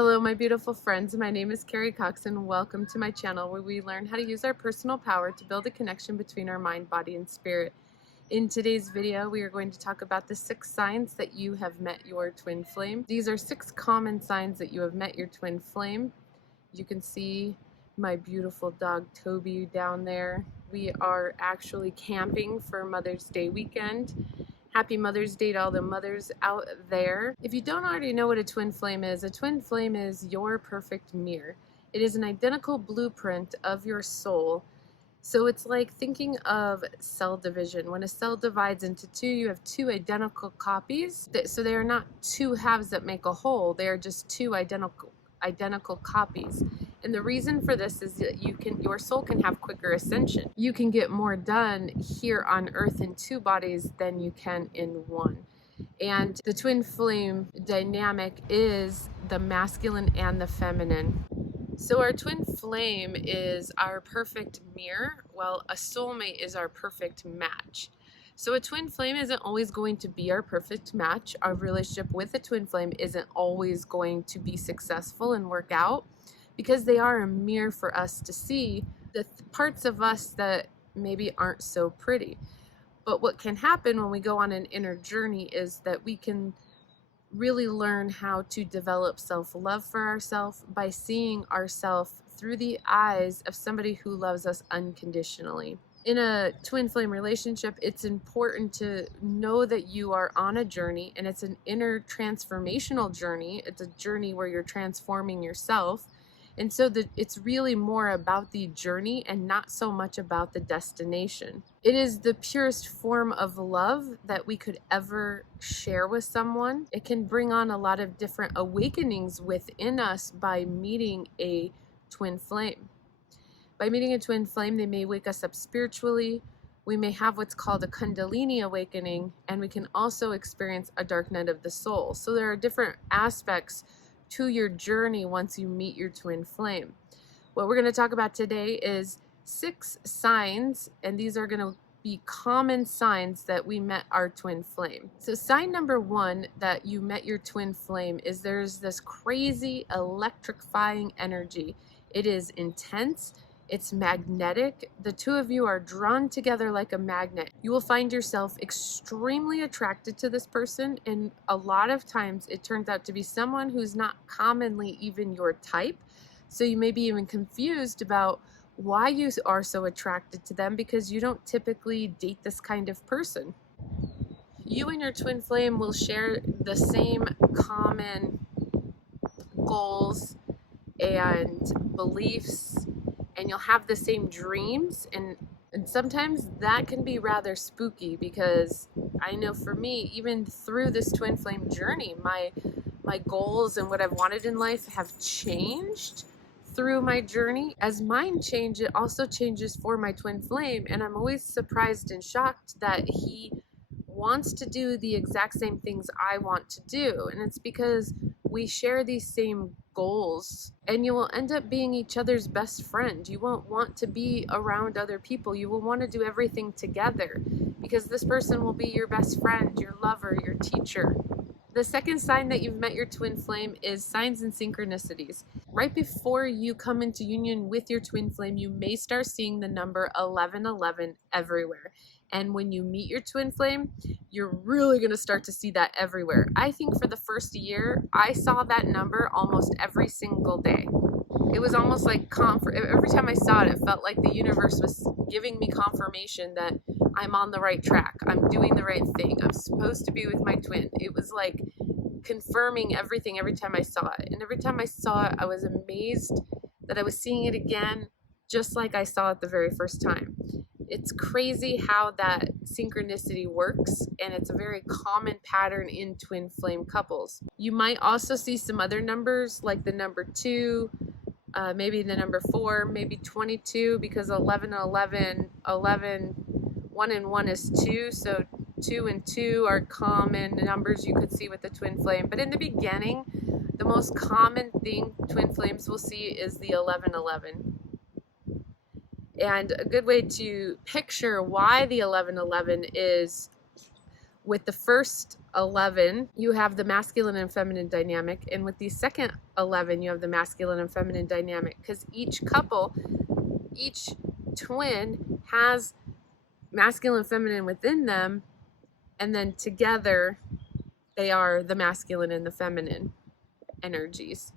Hello, my beautiful friends. My name is Carrie Cox, and welcome to my channel where we learn how to use our personal power to build a connection between our mind, body, and spirit. In today's video, we are going to talk about the 6 signs that you have met your twin flame. These are 6 common signs that you have met your twin flame. You can see my beautiful dog Toby down there. We are actually camping for Mother's Day weekend. Happy Mother's Day to all the mothers out there. If you don't already know what a twin flame is your perfect mirror. It is an identical blueprint of your soul. So it's like thinking of cell division. When a cell divides into 2, you have 2 identical copies. So they are not 2 halves that make a whole. They are just 2 identical copies. And the reason for this is that your soul can have quicker ascension. You can get more done here on earth in 2 bodies than you can in 1. And the twin flame dynamic is the masculine and the feminine. So our twin flame is our perfect mirror, while a soulmate is our perfect match. So a twin flame isn't always going to be our perfect match. Our relationship with a twin flame isn't always going to be successful and work out, because they are a mirror for us to see the parts of us that maybe aren't so pretty. But what can happen when we go on an inner journey is that we can really learn how to develop self-love for ourselves by seeing ourselves through the eyes of somebody who loves us unconditionally. In a twin flame relationship, it's important to know that you are on a journey, and it's an inner transformational journey. It's a journey where you're transforming yourself. And so it's really more about the journey and not so much about the destination. It is the purest form of love that we could ever share with someone. It can bring on a lot of different awakenings within us by meeting a twin flame. By meeting a twin flame, they may wake us up spiritually. We may have what's called a Kundalini awakening, and we can also experience a dark night of the soul. So there are different aspects to your journey once you meet your twin flame. What we're going to talk about today is 6 signs, and these are going to be common signs that we met our twin flame. So sign number 1 that you met your twin flame is there's this crazy electrifying energy. It is intense. It's magnetic. The 2 of you are drawn together like a magnet. You will find yourself extremely attracted to this person, and a lot of times it turns out to be someone who's not commonly even your type. So you may be even confused about why you are so attracted to them, because you don't typically date this kind of person. You and your twin flame will share the same common goals and beliefs, and you'll have the same dreams, and sometimes that can be rather spooky, because I know for me, even through this twin flame journey, my goals and what I've wanted in life have changed through my journey. As mine change, it also changes for my twin flame, and I'm always surprised and shocked that he wants to do the exact same things I want to do, and it's because we share these same goals, and you will end up being each other's best friend. You won't want to be around other people. You will want to do everything together, because this person will be your best friend, your lover, your teacher. The second sign that you've met your twin flame is signs and synchronicities. Right before you come into union with your twin flame, you may start seeing the number 1111 everywhere. And when you meet your twin flame, you're really going to start to see that everywhere. I think for the first year, I saw that number almost every single day. It was almost like every time I saw it, it felt like the universe was giving me confirmation that I'm on the right track. I'm doing the right thing. I'm supposed to be with my twin. It was like confirming everything every time I saw it. And every time I saw it, I was amazed that I was seeing it again, just like I saw it the very first time. It's crazy how that synchronicity works, and it's a very common pattern in twin flame couples. You might also see some other numbers, like the number 2, maybe the number 4, maybe 22, because 11 and 11, 1 and 1 is 2, so 2 and 2 are common numbers you could see with the twin flame. But in the beginning, the most common thing twin flames will see is the 1111. And a good way to picture why the 1111 is, with the first 11, you have the masculine and feminine dynamic. And with the second 11, you have the masculine and feminine dynamic, because each couple, each twin has masculine and feminine within them. And then together, they are the masculine and the feminine energies.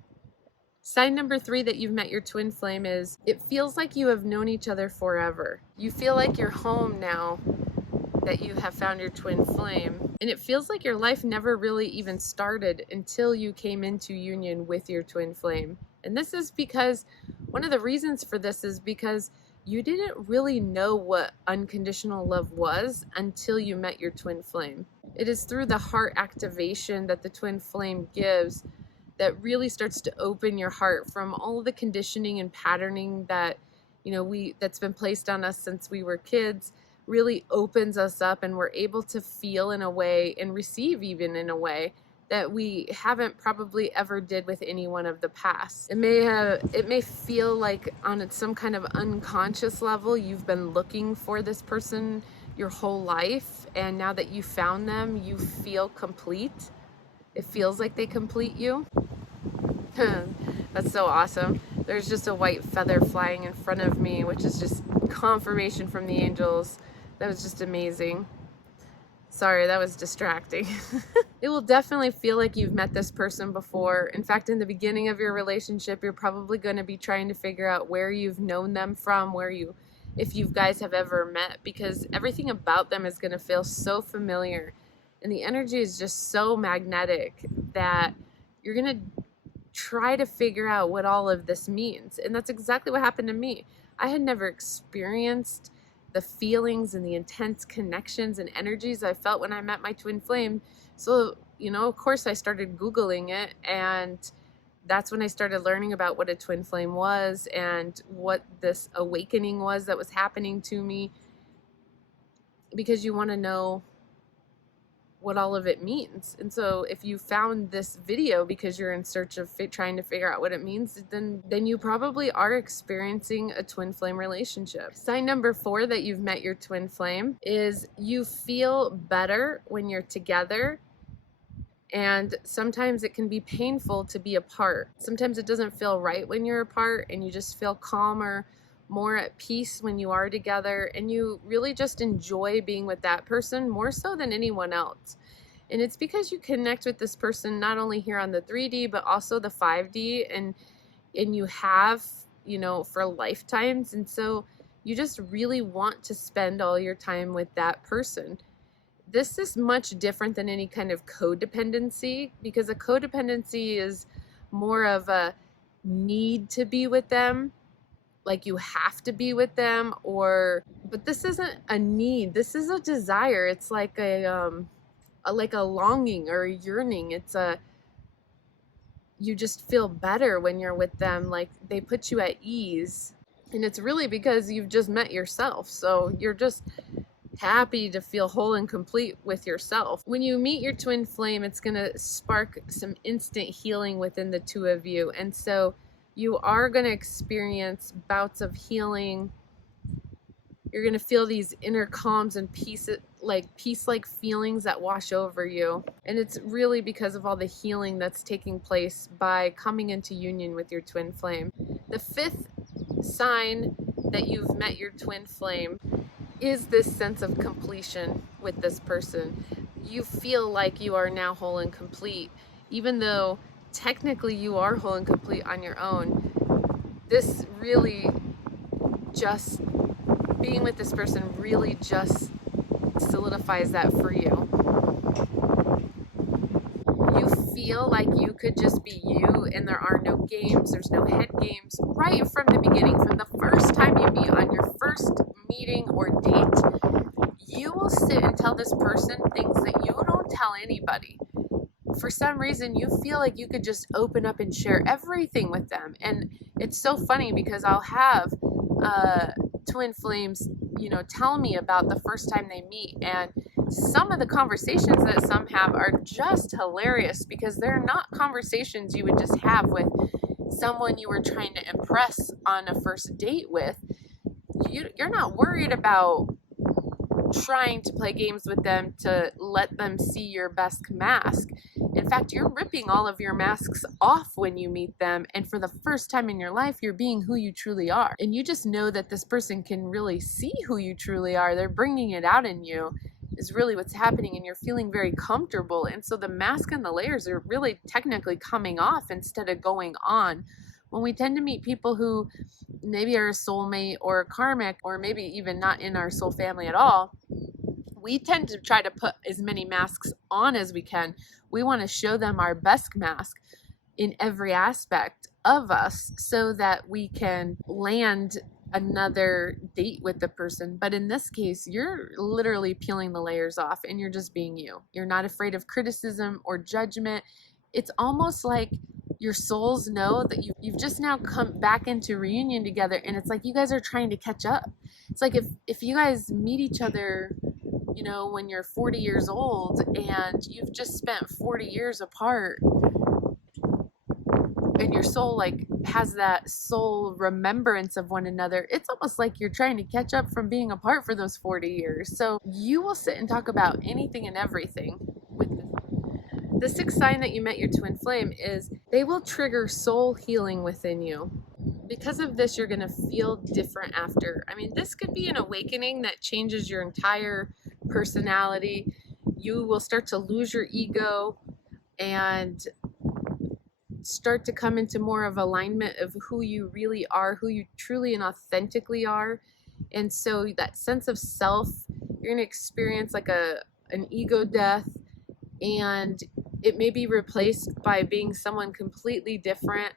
Sign number 3 that you've met your twin flame is, it feels like you have known each other forever. You feel like you're home now that you have found your twin flame. And it feels like your life never really even started until you came into union with your twin flame. And this is because, one of the reasons for this is because you didn't really know what unconditional love was until you met your twin flame. It is through the heart activation that the twin flame gives that really starts to open your heart from all of the conditioning and patterning that, that's been placed on us since we were kids. Really opens us up, and we're able to feel in a way and receive even in a way that we haven't probably ever did with anyone of the past. It may feel like on some kind of unconscious level you've been looking for this person your whole life, and now that you found them, you feel complete. It feels like they complete you. That's so awesome. There's just a white feather flying in front of me, which is just confirmation from the angels. That was just amazing. Sorry, that was distracting. It will definitely feel like you've met this person before. In fact, in the beginning of your relationship, you're probably going to be trying to figure out where you've known them from, if you guys have ever met, because everything about them is going to feel so familiar. And the energy is just so magnetic that you're going to try to figure out what all of this means. And that's exactly what happened to me. I had never experienced the feelings and the intense connections and energies I felt when I met my twin flame. So, of course I started Googling it, and that's when I started learning about what a twin flame was and what this awakening was that was happening to me, because you want to know what all of it means. And so if you found this video because you're in search of trying to figure out what it means, then you probably are experiencing a twin flame relationship. Sign number 4 that you've met your twin flame is you feel better when you're together, and sometimes it can be painful to be apart. Sometimes it doesn't feel right when you're apart, and you just feel calmer, more at peace when you are together, and you really just enjoy being with that person more so than anyone else. And it's because you connect with this person not only here on the 3D but also the 5D, and you have, for lifetimes. And so you just really want to spend all your time with that person. This is much different than any kind of codependency, because a codependency is more of a need to be with them, like you have to be with them, but this isn't a need. This is a desire. It's like a longing or a yearning. You just feel better when you're with them. Like they put you at ease, and it's really because you've just met yourself. So you're just happy to feel whole and complete with yourself. When you meet your twin flame, it's going to spark some instant healing within the two of you. And so you are going to experience bouts of healing. You're going to feel these inner calms and peace-like feelings that wash over you. And it's really because of all the healing that's taking place by coming into union with your twin flame. The 5th sign that you've met your twin flame is this sense of completion with this person. You feel like you are now whole and complete, even though technically you are whole and complete on your own. This really just, being with this person really just solidifies that for you. You feel like you could just be you, and there are no games, there's no head games. Right from the beginning, from the first time you meet, on your first meeting or date, you will sit and tell this person things that you don't tell anybody. For some reason, you feel like you could just open up and share everything with them. And it's so funny because I'll have twin flames, tell me about the first time they meet. And some of the conversations that some have are just hilarious, because they're not conversations you would just have with someone you were trying to impress on a first date with. You're not worried about trying to play games with them to let them see your best mask. In fact, you're ripping all of your masks off when you meet them, and for the first time in your life, you're being who you truly are. And you just know that this person can really see who you truly are. They're bringing it out in you, is really what's happening, and you're feeling very comfortable. And so the mask and the layers are really technically coming off instead of going on. When we tend to meet people who maybe are a soulmate or a karmic, or maybe even not in our soul family at all, we tend to try to put as many masks on as we can. We want to show them our best mask in every aspect of us so that we can land another date with the person. But in this case, you're literally peeling the layers off and you're just being you. You're not afraid of criticism or judgment. It's almost like your souls know that you've just now come back into reunion together, and it's like you guys are trying to catch up. It's like if you guys meet each other, you know, when you're 40 years old and you've just spent 40 years apart, and your soul like has that soul remembrance of one another, it's almost like you're trying to catch up from being apart for those 40 years. So you will sit and talk about anything and everything with this. The sixth sign that you met your twin flame is they will trigger soul healing within you. Because of this, you're going to feel different after. I mean, this could be an awakening that changes your entire personality. You will start to lose your ego and start to come into more of alignment of who you really are, who you truly and authentically are. And so that sense of self, you're going to experience like an ego death, and it may be replaced by being someone completely different.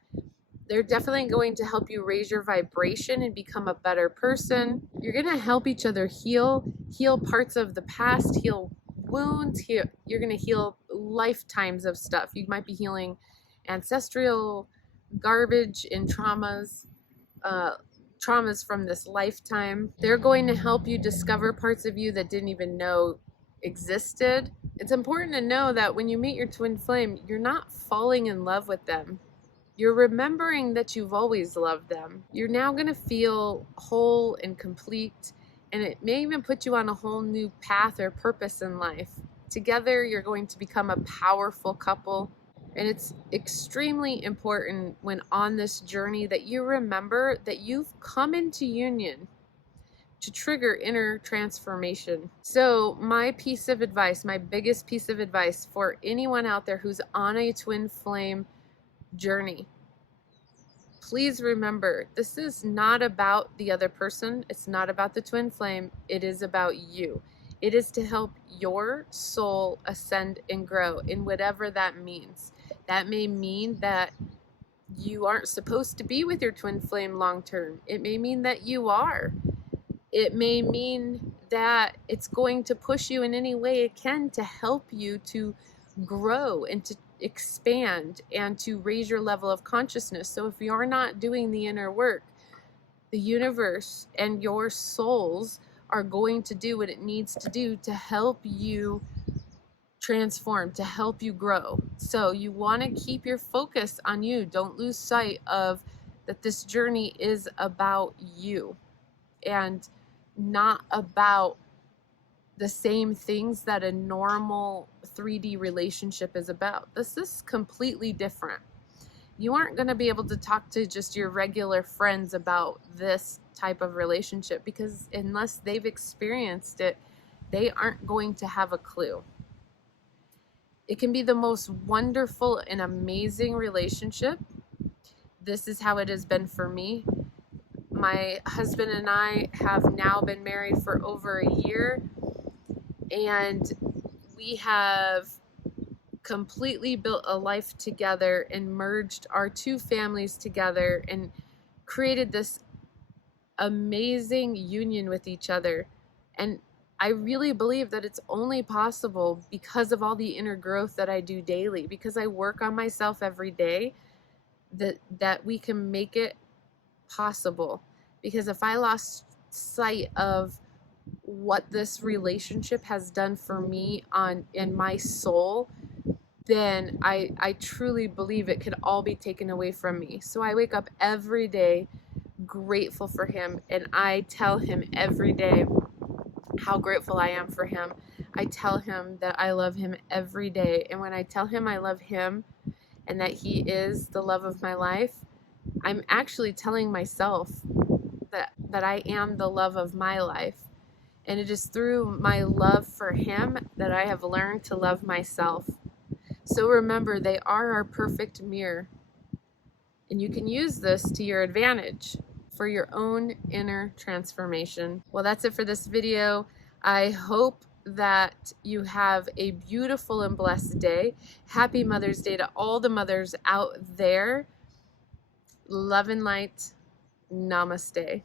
They're definitely going to help you raise your vibration and become a better person. You're going to help each other heal parts of the past, heal wounds, you're going to heal lifetimes of stuff. You might be healing ancestral garbage and traumas from this lifetime. They're going to help you discover parts of you that didn't even know existed. It's important to know that when you meet your twin flame, you're not falling in love with them. You're remembering that you've always loved them. You're now going to feel whole and complete, and it may even put you on a whole new path or purpose in life. Together, you're going to become a powerful couple. And it's extremely important when on this journey that you remember that you've come into union to trigger inner transformation. So my piece of advice, my biggest piece of advice for anyone out there who's on a twin flame journey, please remember, this is not about the other person. It's not about the twin flame. It is about you. It is to help your soul ascend and grow in whatever that means. That may mean that you aren't supposed to be with your twin flame long term. It may mean that you are. It may mean that it's going to push you in any way it can to help you to grow and to expand and to raise your level of consciousness. So if you're not doing the inner work, the universe and your souls are going to do what it needs to do to help you transform, to help you grow. So you want to keep your focus on you. Don't lose sight of that this journey is about you and not about the same things that a normal 3D relationship is about. This is completely different. You aren't going to be able to talk to just your regular friends about this type of relationship because unless they've experienced it, they aren't going to have a clue. It can be the most wonderful and amazing relationship. This is how it has been for me. My husband and I have now been married for over a year, and we have completely built a life together and merged our two families together and created this amazing union with each other. And I really believe that it's only possible because of all the inner growth that I do daily, because I work on myself every day, that we can make it possible. Because if I lost sight of what this relationship has done for me in my soul, then I truly believe it could all be taken away from me. So I wake up every day grateful for him, and I tell him every day how grateful I am for him. I tell him that I love him every day. And when I tell him I love him and that he is the love of my life, I'm actually telling myself that I am the love of my life. And it is through my love for him that I have learned to love myself. So remember, they are our perfect mirror. And you can use this to your advantage for your own inner transformation. Well, that's it for this video. I hope that you have a beautiful and blessed day. Happy Mother's Day to all the mothers out there. Love and light. Namaste.